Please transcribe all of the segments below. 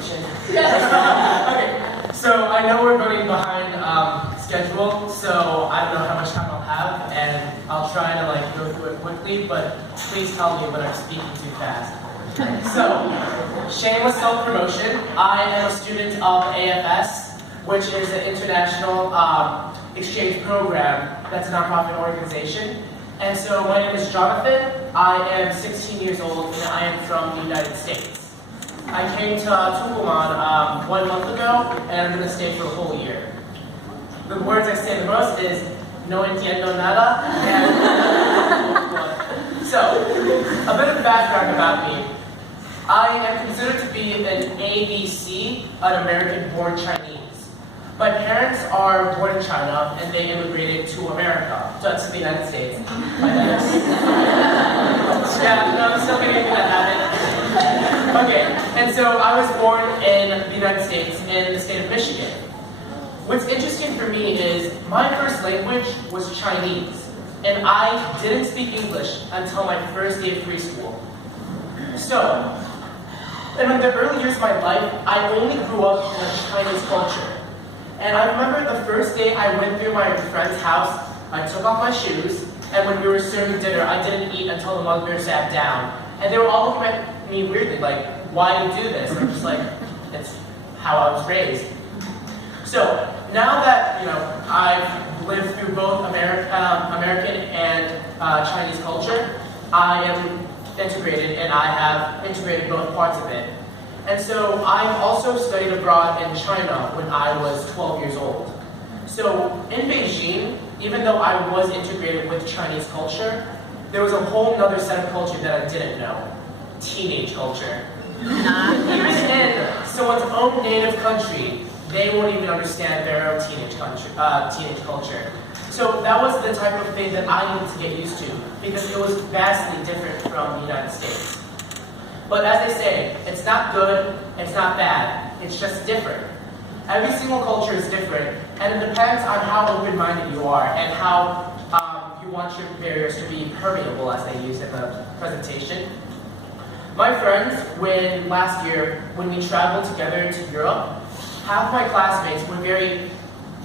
promotion. Okay, so I know we're running behind schedule, so I don't know how much time I'll have, and I'll try to go through it quickly, but please tell me when I'm speaking too fast. So, shameless self-promotion. I am a student of AFS, which is an international exchange program that's a nonprofit organization. And so my name is Jonathan. I am 16 years old, and I am from the United States. I came to Tucumán 1 month ago, and I'm going to stay for a whole year. The words I say the most is, no entiendo nada. So, a bit of background about me. I am considered to be an ABC, an American-born Chinese. My parents are born in China, and they immigrated to America, to the United States. My parents. Yeah, no, I'm still getting into that habit. Okay, and so I was born in the United States, in the state of Michigan. What's interesting for me is my first language was Chinese, and I didn't speak English until my first day of preschool. So, in the early years of my life, I only grew up in a Chinese culture. And I remember the first day I went through my friend's house, I took off my shoes, and when we were serving dinner, I didn't eat until the mother sat down. And they were all looking at me weirdly, like, why do you do this? And I'm just like, it's how I was raised. So, now that, I've lived through both American and Chinese culture, I am integrated, and I have integrated both parts of it. And so I've also studied abroad in China when I was 12 years old. So in Beijing, even though I was integrated with Chinese culture, there was a whole other set of culture that I didn't know. Teenage culture. Even in someone's own native country, they won't even understand their own teenage culture. So that was the type of thing that I needed to get used to, because it was vastly different from the United States. But as they say, it's not good, it's not bad, it's just different. Every single culture is different, and it depends on how open-minded you are and how you want your barriers to be permeable, as they used in the presentation. My friends, last year, when we traveled together to Europe, half my classmates were very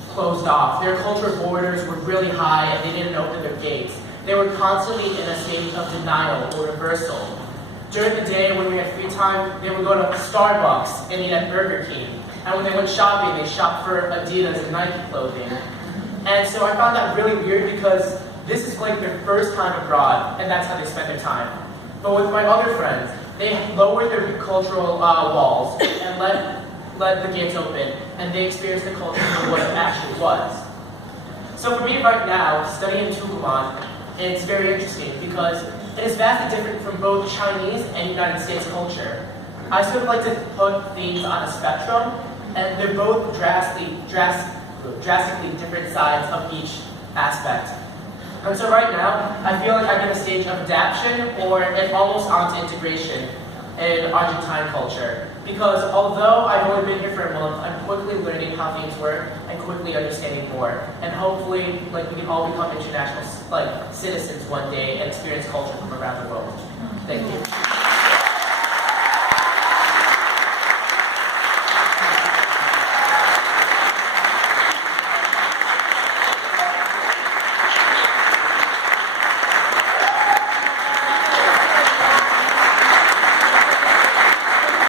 closed off. Their cultural borders were really high, and they didn't open their gates. They were constantly in a state of denial or reversal. During the day, when we had free time, they would go to Starbucks and eat at Burger King. And when they went shopping, they shopped for Adidas and Nike clothing. And so I found that really weird, because this is like their first time abroad, and that's how they spend their time. But with my other friends, they lowered their cultural walls and let the gates open, and they experienced the culture for what it actually was. So for me right now, studying Tucumán, it's very interesting, because it is vastly different from both Chinese and United States culture. I sort of like to put things on a spectrum, and they're both drastically different sides of each aspect. And so right now, I feel like I'm in a stage of adaptation, or almost onto integration in Argentine culture. Because although I've only been here for a month, I'm quickly learning how things work and quickly understanding more. And hopefully, we can all become international citizens one day and experience culture from around the world. Thank you.